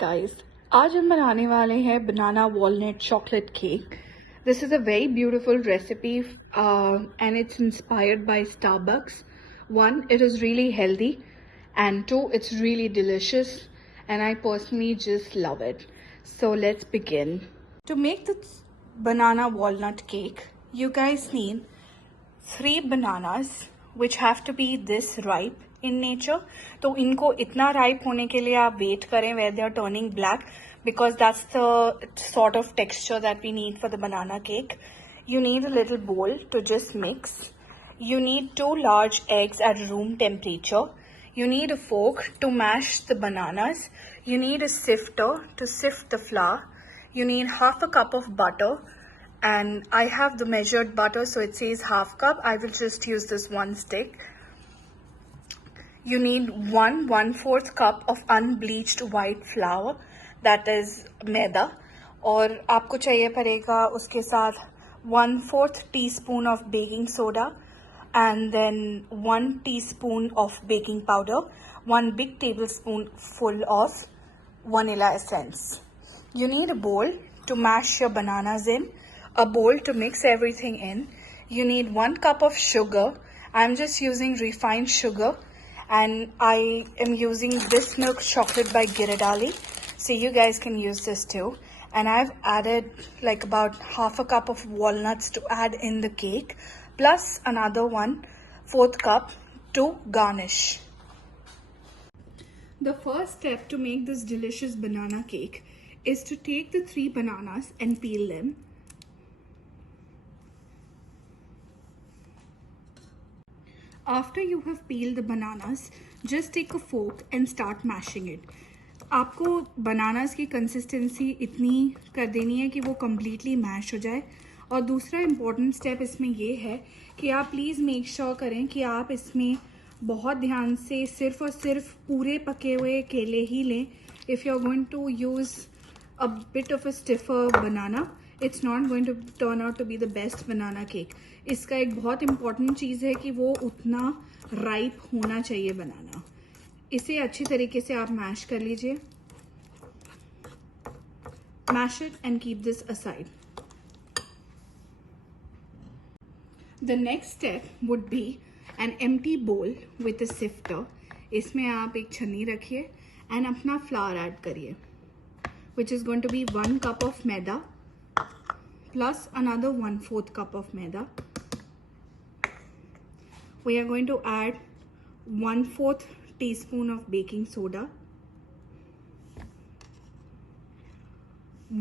guys, आज हम बनाने वाले हैं banana walnut chocolate cake. This is a very beautiful recipe and it's inspired by Starbucks. One, it is really healthy, and two, it's really delicious, and I personally just love it. So let's begin. To make the banana walnut cake, you guys need 3 bananas which have to be this ripe in nature. तो इनको इतना ripe होने के लिए आप wait करें where they are turning black, because that's the sort of texture that we need for the banana cake. You need a little bowl to just mix. You need 2 large eggs at room temperature. You need a fork to mash the bananas. You need a sifter to sift the flour. You need half a cup of butter, and I have the measured butter, so it says half cup. I will just use this one stick. You need 1/4 cup of unbleached white flour, that is मैदा, और आपको चाहिए पड़ेगा उसके साथ 1/4 teaspoon of baking soda, and then 1 teaspoon of baking powder, 1 big tablespoon full of vanilla essence. You need a bowl to mash your bananas in, a bowl to mix everything in. You need 1 cup of sugar. I'm just using refined sugar, and I am using this milk chocolate by Ghirardelli, so you guys can use this too. And I've added like about half a cup of walnuts to add in the cake, plus another 1/4 cup to garnish. The first step to make this delicious banana cake is to take the 3 bananas and peel them. After you have peeled the bananas, just take a fork and start mashing it. आपको बनानास की कंसिस्टेंसी इतनी कर देनी है कि वो completely mash हो जाए. और दूसरा इम्पॉर्टेंट स्टेप इसमें ये है कि आप प्लीज़ मेक श्योर करें कि आप इसमें बहुत ध्यान से सिर्फ और सिर्फ पूरे पके हुए केले ही लें. If you are going to use a bit of a stiffer banana, it's not going to turn out to be the best banana cake. इसका एक बहुत important चीज़ है कि वो उतना ripe होना चाहिए बनाना. इसे अच्छी तरीके से आप मैश कर लीजिए. Mash it and keep this aside. The next step would be an empty bowl with a sifter. इसमें आप एक छन्नी रखिए and अपना flour add करिए, which is going to be 1 cup of maida plus another 1/4 cup of maida. We are going to add 1/4 teaspoon of baking soda,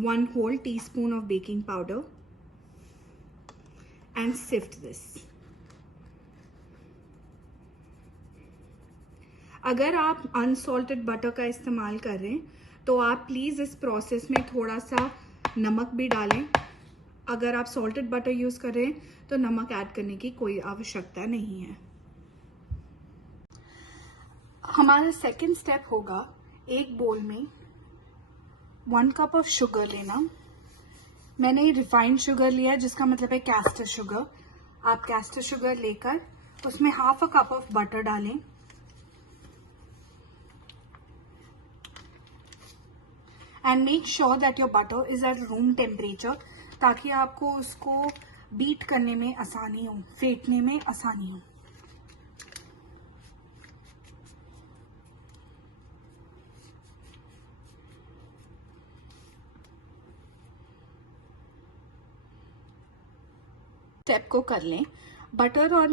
1 whole teaspoon of baking powder, and sift this. अगर आप unsalted butter का इस्तेमाल कर रहे हैं तो आप प्लीज़ इस प्रोसेस में थोड़ा सा नमक भी डालें. अगर आप सॉल्टेड बटर यूज़ कर रहे हैं तो नमक ऐड करने की कोई आवश्यकता नहीं है. हमारा सेकंड स्टेप होगा एक बोल में 1 कप ऑफ शुगर लेना. मैंने रिफाइंड शुगर लिया, जिसका मतलब है कैस्टर शुगर. आप कैस्टर शुगर लेकर उसमें half a cup of butter डालें. And make sure that your butter is at room temperature, ताकि आपको उसको बीट करने में आसानी हो, फेंटने में आसानी हो. स्टेप को कर लें. बटर और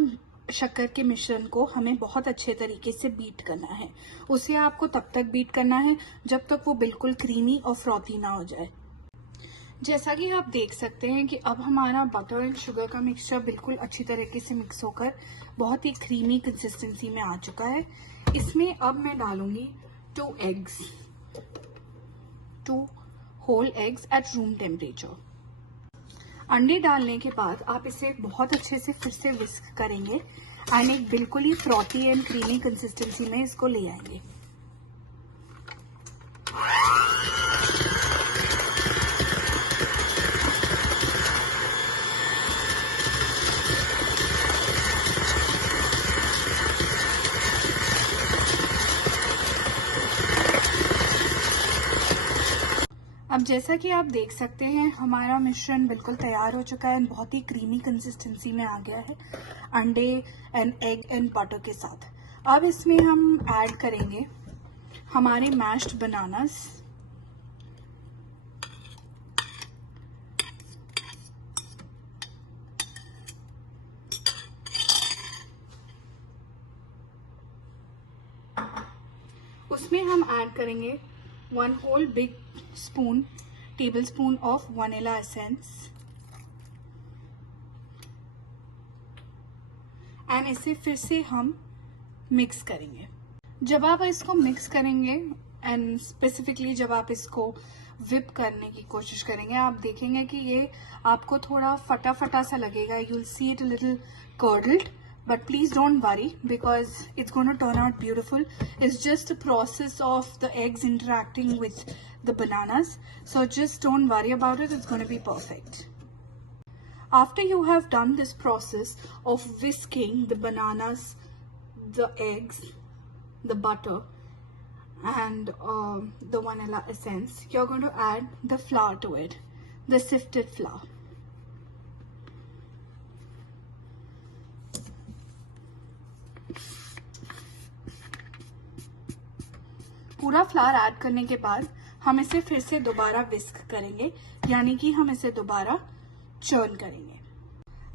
शक्कर के मिश्रण को हमें बहुत अच्छे तरीके से बीट करना है. उसे आपको तब तक बीट करना है जब तक वो बिल्कुल क्रीमी और फ्रॉथी ना हो जाए. जैसा कि आप देख सकते हैं कि अब हमारा बटर एंड शुगर का मिक्सचर बिल्कुल अच्छी तरीके से मिक्स होकर बहुत ही क्रीमी कंसिस्टेंसी में आ चुका है. इसमें अब मैं डालूंगी 2 whole eggs at room temperature. अंडे डालने के बाद आप इसे बहुत अच्छे से फिर से विस्क करेंगे एंड एक बिल्कुल ही फ्रॉथी एंड क्रीमी कंसिस्टेंसी में इसको ले आएंगे. अब जैसा कि आप देख सकते हैं हमारा मिश्रण बिल्कुल तैयार हो चुका है, बहुत ही क्रीमी कंसिस्टेंसी में आ गया है अंडे एंड एग एंड बटर के साथ। अब इसमें हम ऐड करेंगे हमारे मैश्ड बनानास, उसमें हम ऐड करेंगे 1 whole big spoon table spoon of vanilla essence and इसे फिर से हम मिक्स करेंगे। जब आप इसको मिक्स करेंगे एंड स्पेसिफिकली जब आप इसको विप करने की कोशिश करेंगे, आप देखेंगे कि ये आपको थोड़ा फटा फटा सा लगेगा, you will see it a little curdled, but please don't worry because it's going to turn out beautiful. It's just a process of the eggs interacting with the bananas, so just don't worry about it, it's going to be perfect. After you have done this process of whisking the bananas, the eggs, the butter and the vanilla essence, you're going to add the flour to it, the sifted flour. पूरा flower add करने के बाद हम इसे फिर से दोबारा विस्क करेंगे, यानी कि हम इसे दोबारा चर्न करेंगे।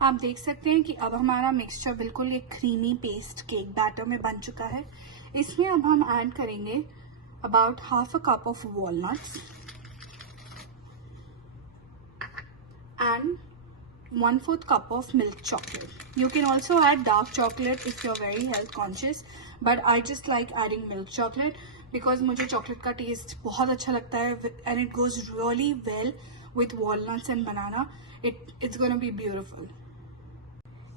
आप देख सकते हैं कि अब हमारा मिक्सचर बिल्कुल एक क्रीमी पेस्ट केक बैटर में बन चुका है। इसमें अब हम ऐड करेंगे about half a cup of walnuts and 1/4 cup of milk chocolate. You can also add dark chocolate if you're very health conscious, but I just like adding milk chocolate because मुझे चॉकलेट का टेस्ट बहुत अच्छा लगता है and it goes really well with walnuts and banana. It's gonna be beautiful.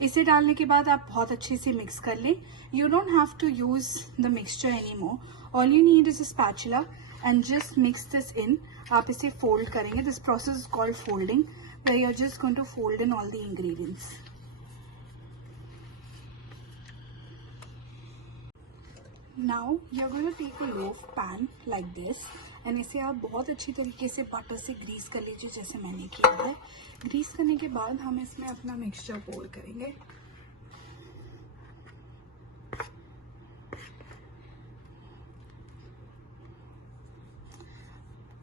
इसे डालने के बाद आप बहुत अच्छे से मिक्स कर लें। You don't have to use the mixture anymore. All you need is a spatula and just mix this in. आप इसे fold करेंगे. This process is called folding, where you're just going to fold in all the ingredients. Now you're going to take a loaf pan like this and इसे आप बहुत अच्छी तरीके से बटर से ग्रीस कर लीजिए जैसे मैंने किया है। ग्रीस करने के बाद हम इसमें अपना मिक्सचर पोर करेंगे।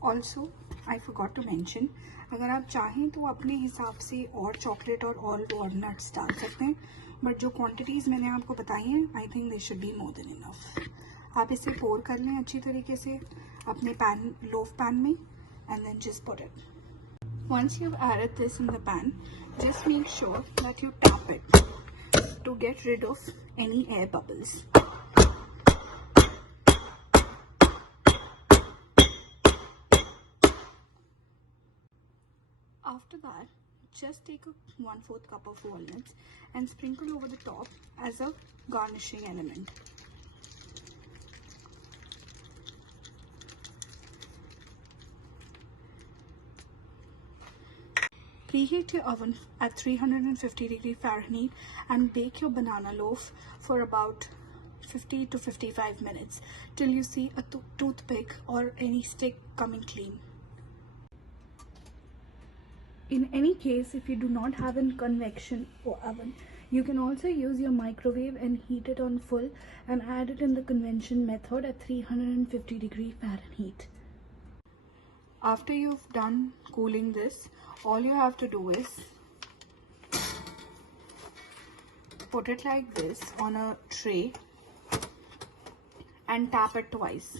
Also I forgot to mention, अगर आप चाहें तो अपने हिसाब से और चॉकलेट और वॉलनट्स डाल सकते हैं, बट जो क्वांटिटीज़ मैंने आपको बताई हैं I think they should be more than enough. आप इसे पोर कर लें अच्छी तरीके से अपने लोफ पैन में and then just put it. Once you have added this in the pan, just make sure that you tap it to get rid of any air bubbles. After that, just take a 1/4 cup of walnuts and sprinkle over the top as a garnishing element. Preheat your oven at 350 degrees Fahrenheit and bake your banana loaf for about 50 to 55 minutes till you see a toothpick or any stick coming clean. In any case, if you do not have a convection oven, you can also use your microwave and heat it on full and add it in the convection method at 350 degrees Fahrenheit. After you've done cooling this, all you have to do is put it like this on a tray and tap it twice.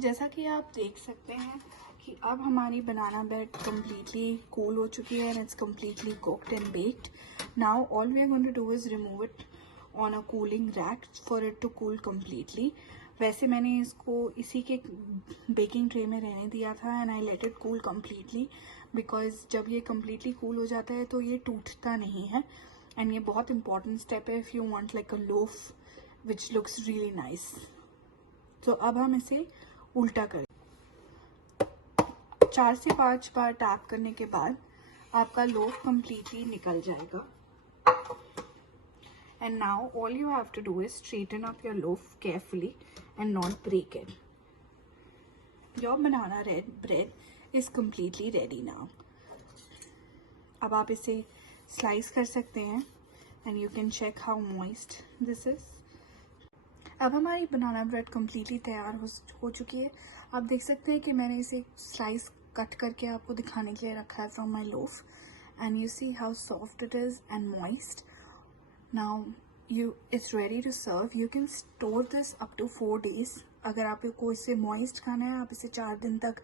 जैसा कि आप देख सकते हैं कि अब हमारी बनाना bread completely cool हो चुकी है and it's completely cooked and baked. Now all we are going to do is remove it on a cooling rack for it to cool completely. वैसे मैंने इसको इसी के बेकिंग ट्रे में रहने दिया था and I let it cool completely because जब ये completely cool हो जाता है तो ये टूटता नहीं है and ये बहुत important step है if you want like a loaf which looks really nice. तो अब हम इसे उल्टा करें। 4 से 5 बार टैप करने के बाद आपका लोफ completely निकल जाएगा। And now all you have to do is straighten up your loaf carefully and not break it. Your banana bread is completely ready now. अब आप इसे स्लाइस कर सकते हैं and you can check how moist this is. अब हमारी बनाना bread completely तैयार हो चुकी है. आप देख सकते हैं कि मैंने इसे स्लाइस कट करके आपको दिखाने के लिए रखा है from my loaf, and you see how soft it is and moist. Now it's ready to serve. You can store this up to 4 days. अगर आपको इसे मॉइस्ट खाना है आप इसे 4 दिन तक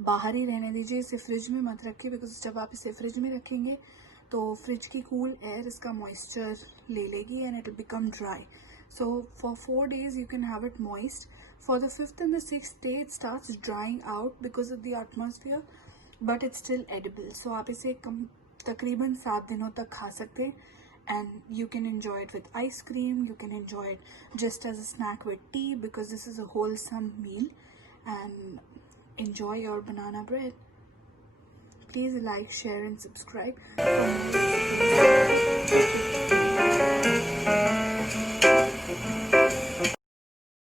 बाहर ही रहने दीजिए, इसे फ्रिज में मत रखिए, बिकॉज जब आप इसे फ्रिज में रखेंगे तो फ्रिज की कूल एयर इसका मॉइस्चर ले लेगी and it will become dry. So for 4 days you can have it moist. For the 5th and the 6th day it starts drying out because of the atmosphere, but it's still edible. So आप इसे तकरीबन 7 दिनों तक खा सकते हैं, and you can enjoy it with ice cream, you can enjoy it just as a snack with tea, because this is a wholesome meal. And enjoy your banana bread. Please like, share and subscribe for more recipes.